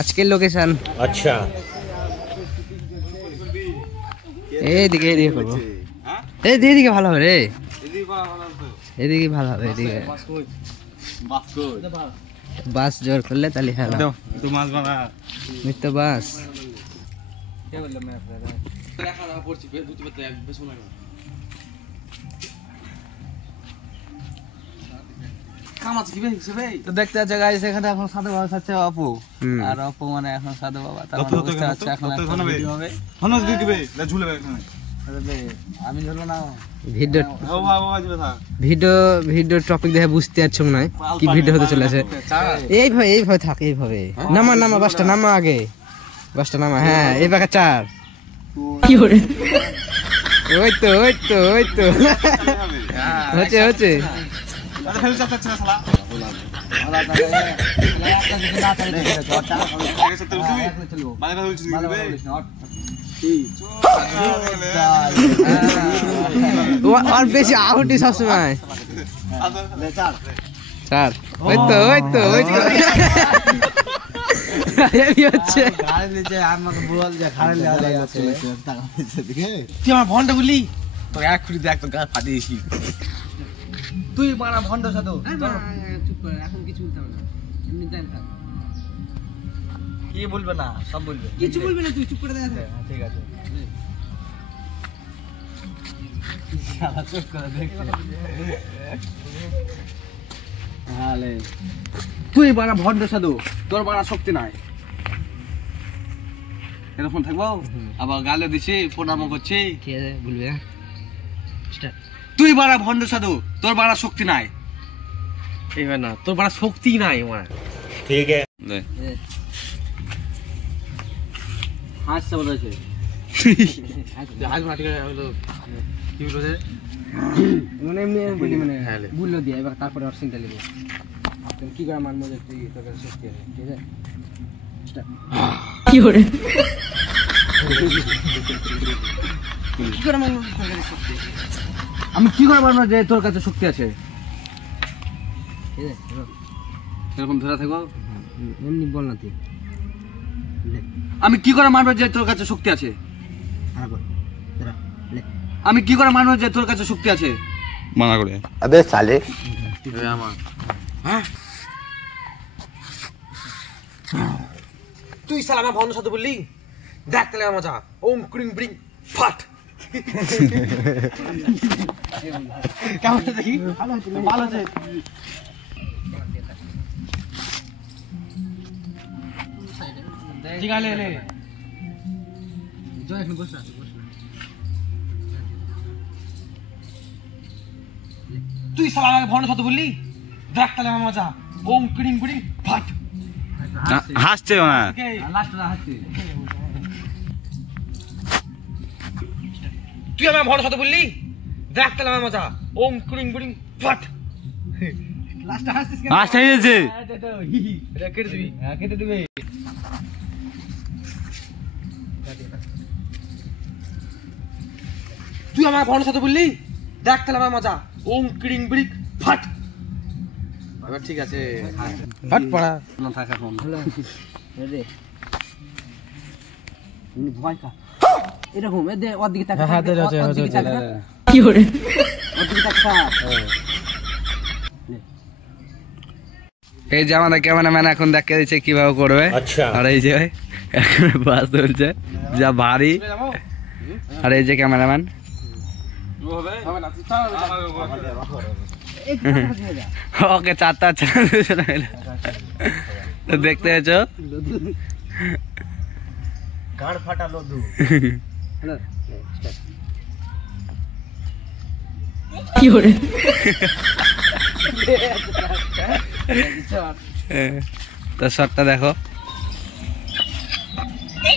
আজকের লোকেশন আচ্ছা এইদিকে করবো এইদিকে ভালো হবে রে এদিকে ভালো হবে এদিকে বাস জোর করলে তাহলে হ্যালো মিত্র বাস দেখতে যাচ্ছে গাইস এখানে এখন সাধু বাবা আছে অপু আর অপু মানে এখন সাধু বাবা তার মানে বুঝতে পারছে এখন একটা ভিডিও হবে হনস দিবে ঝুলে এখানে আমি ঝুলো না ভিডিও টপিক দেখে বুঝতে পারছো না কি ভিডিও হতে চলেছে এইভাবে থাক এইভাবে নামা বাসটা নামা আগে বাসটা নামা হ্যাঁ এই বাঁকা 4 কি করে ওই তো হচ্ছে আর বেশি আউটি সবসময় 4 ওই তো ভন্ড বলি তো এক খুঁড়ি দেখ তো গা ফাটিয়েছি তুই মারা ভন্ড সাধু এখন কিছু বলতে হবে না এমনি টাইম থাক কি বলবে না সব বলবে কিছু বলবি না তুই চুপ করে দেখ ঠিক আছে শালা চুপ করে দেখ হালে তুই মারা ভন্ড সাধু তোর মারা শক্তি নাই এরকম থাকবো আবার গালে দিছি প্রণাম করছি ঠিক আছে বলবি তুই মারা ভন্ড সাধু তোর মারা শক্তি নাই এইবার না তোর মারা শক্তি নাই আমার ঠিক আছে হাসছে বলেছে হাস মাটি আমি তো কি বলবো রে মানে এমনি বলি মানে বুঝলো দিয়ে এবার তারপরে আর চিন্তা লিখবো তুমি কি করে মানবো যে তুই তোর কাছে শক্তি আছে ঠিক আছে কি করে মানবো আমি কি করে মানবো যে তোর কাছে শক্তি আছে এরকম ধরে থাকবো এমনি বল না তুই আমি কি করে মানবো যে তোর কাছে শক্তি আছে আমি কি করে মানবো যে তোর কাছে শক্তি আছে মানা করে अबे साले আমার হ্যাঁ তুই শালা আমার ভন্ড সাধু বললি দেখ তাহলে আমার মজা ওম ক্রিং ব্রিং ফাট কেমন দেখি ভালো আছে ঠিক আছে লে জয় এখন বস তুই শালা আমাকে ভন্ড সাধু বললি দেখ তাহলে আমার মজা ওম ক্রিং ব্রিং ফাট হাসছে না লাস্টটা হাসছে তুই আমার ভন্ড সাথে বললি দেখ তাহলে আমার মজা ওম ক্রিং ব্রিং ফাট লাস্টটা হাসছিস কেন হাসতে গেছে এটা কেটে দিবি হ্যাঁ কেটে দিবি তুই আমার ভন্ড সাথে বললি দেখ তাহলে আমার মজা ওম ক্রিং ব্রিং ফাট এবার ঠিক আছে ফাট পড়া না থাক এখন রে ইনি ভয় কা এরকম এদে ওদিকে তাকা হ্যাঁ ওদিকে তাকা কি করে ওদিকে তাকা এই যে আমাদের ক্যামেরাম্যান এখন দেখে দিচ্ছে কিভাবে করবে আচ্ছা আর এই যে এখন বাস ধরছে যা ভারী আর এই যে ক্যামেরাম্যান ওকে 4টা তো দেখতে আছো গাড় ফাটা লদু কি করে তো শটটা দেখো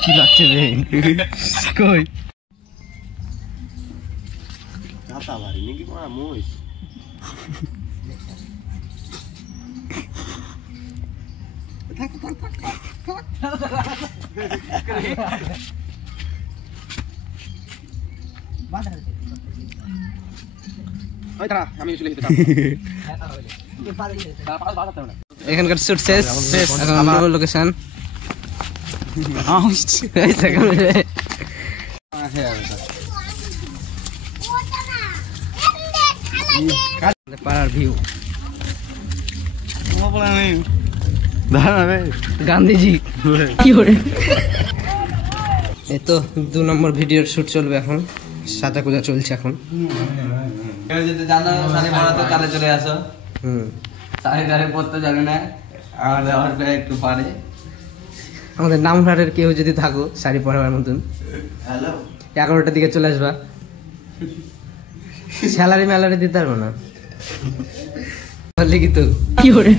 কি লাগছে রে কই কাটা ভারী নাকি মারা মোইস এখানকার শুট শেষ এখন লোকেশন পাড়ার ভিউ দাঁড়াবে গান্ধীজি কি করে এই তো 2 নম্বর ভিডিওর শুট চলবে এখন সাজা পূজা চলছে এখন যদি জানো শাড়ি পরাতে তাহলে চলে আসো শাড়ি টাড়ি পরতে জানি না আমার একটু পারে আমাদের নামঘাটের কেউ যদি থাকো শাড়ি পরাবার মতন হ্যালো 11টার দিকে চলে আসবা স্যালারি ম্যালারি দিতে পারবো না লিখিত কি করে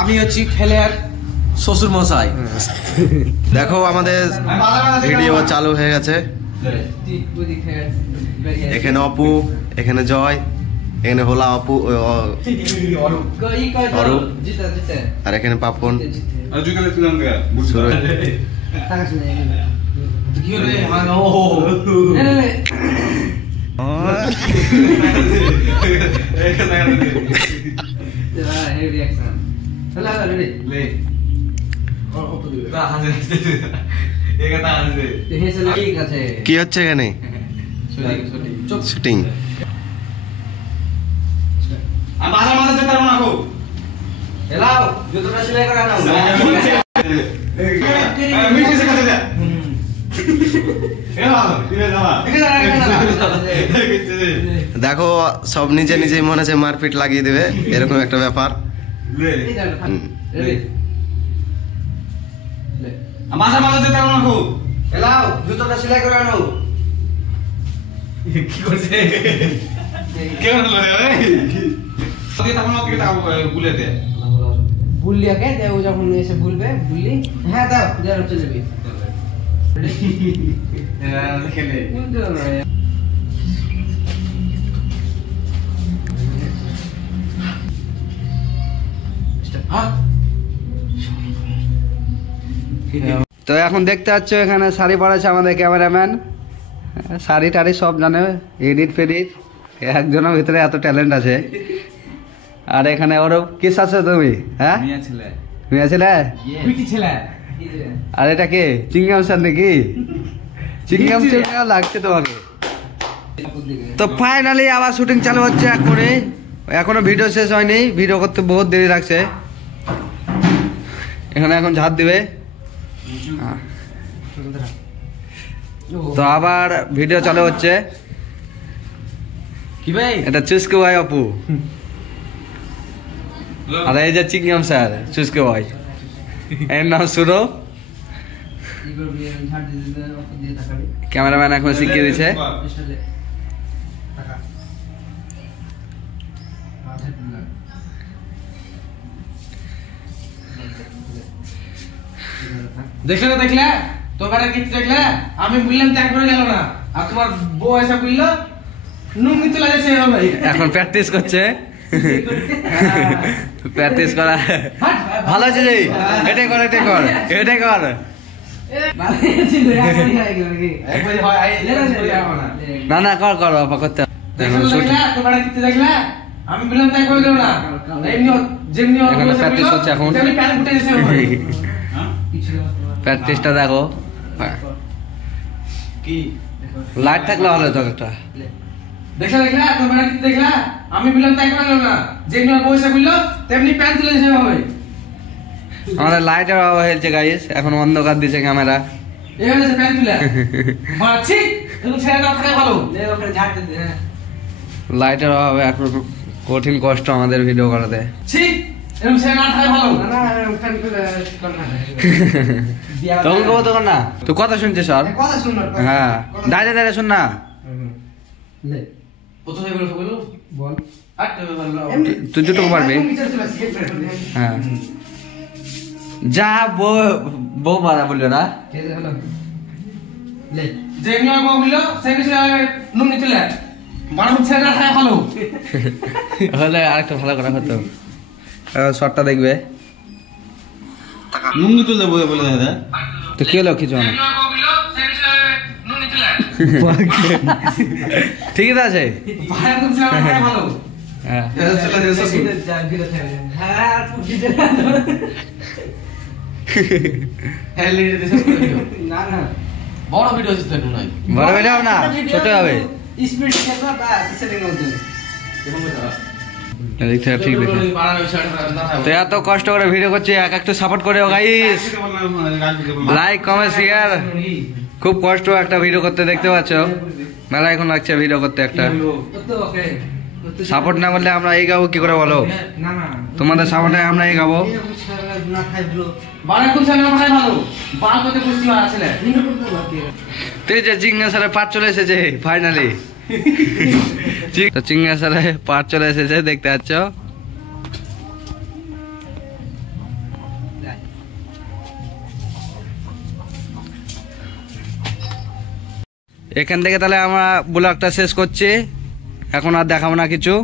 আমি হচ্ছি খেলার শ্বশুর মশাই দেখো আমাদের ভিডিও চালু হয়ে গেছে এখানে অপু এখানে জয় এখানে হোলা অপু অরূপ আর এখানে পাপন সুরজ। কি হচ্ছে এখানে শুটিং দেখো সব নিজে নিজেই মনে হচ্ছে মারপিট লাগিয়ে দেবে এরকম একটা ব্যাপার বুলিয়াকে দেও যখন এসে বলবে বুললি হ্যাঁ দাও যাও চলে যাবি তো এখন দেখতে পাচ্ছ এখানে শাড়ি পরাচ্ছে আমাদের ক্যামেরাম্যান শাড়ি টাড়ি সব জানে এডিট ফেডিট একজনের ভিতরে এত ট্যালেন্ট আছে আর এখানে ওর কিস আছে তুমি হ্যাঁ মেয়ে ছেলে আর এটা কে চিংগাম স্যার নাকি চিংগাম চিংগাম লাগছে তোমাকে তো ফাইনালি আবার শুটিং চালু হচ্ছে এখনো ভিডিও শেষ হয়নি ভিডিও করতে বহুত দেরি লাগছে এখানে এখন ঝাড় দিবে তো আবার ভিডিও চালু হচ্ছে কি ভাই এটা চুস্কে ভাই অপু আর এই যে চিংগাম স্যার চুস্কে ভাই এর নাম শুনো ক্যামেরাম্যান এখন শিখিয়ে দিচ্ছে দেখলে তোমার কিছু দেখলে আমি বললাম ত্যাগ করে গেল না আর তোমার বউ এসে বললো নুঙ্গি তোলা যাচ্ছে এখন প্র্যাকটিস করছে প্র্যাকটিস করা ভালো আছে যে এটাই কর না কর বাবা করতে আমি বললাম তাই করে গেল না এখানে প্র্যাকটিস হচ্ছে এখন প্র্যাকটিসটা দেখো কি লাইট থাকলে ভালো হতো একটা দেখলা তোমরা কি দেখলা আমি বললাম তাই করে গেল না যেমনি পয়সা বললো তেমনি প্যান্ট তুলে এসে হবে আমাদের লাইটের অভাব হয়েছে গাইস এখন অন্ধকার দিচ্ছে ক্যামেরা এখানে সে প্যান্ট তুলে মারছি তুমি ছেড়ে দাও থাকে ভালো লে ওখানে ঝাড় দে লাইটের অভাবে এখন কঠিন কষ্ট আমাদের ভিডিও করাতে ঠিক এরকম ছেড়ে না থাকে ভালো না ওখানে কর না তখন কব তখন না তুই কথা শুনছিস স্যার কথা শুন না হ্যাঁ দাঁড়িয়ে শুন না লে প্রথমে বলো বল তুই যেটুকু পারবি হ্যাঁ যা বউ মারা বললো না যেমনি বউ বললো সেমনি নুঙ্গি তুলে মানুষ ছেড়ে না থাকে ভালো হলে আরেকটা ভালো করা হতো শর্টটা দেখবে লুঙ্গি তুলে বলে দাদা তো কি হলো কিছু না ঠিকই তো আছে ভালো হ্যাঁ বড় ভিডিও হচ্ছে তো নয় বড় ভিডিও না ছোট হবে এদিক থেকে ঠিক দেখে তো এত কষ্ট করে ভিডিও করছি এক একটু সাপোর্ট করে গাইস লাইক কমেন্ট শেয়ার খুব কষ্ট একটা ভিডিও করতে দেখতে পাচ্ছ মেলা এখন লাগছে ভিডিও করতে একটা সাপোর্ট না করলে আমরা এগাবো কি করে বলো তোমাদের সাপোর্টে আমরা এগাবো চিঙ্গাসারে পাট চলে এসেছে ফাইনালি চিঙ্গাসারে পাট চলে এসেছে দেখতে পাচ্ছ এখান থেকে তাহলে আমরা ব্লগটা শেষ করছি এখন আর দেখাবো না কিছু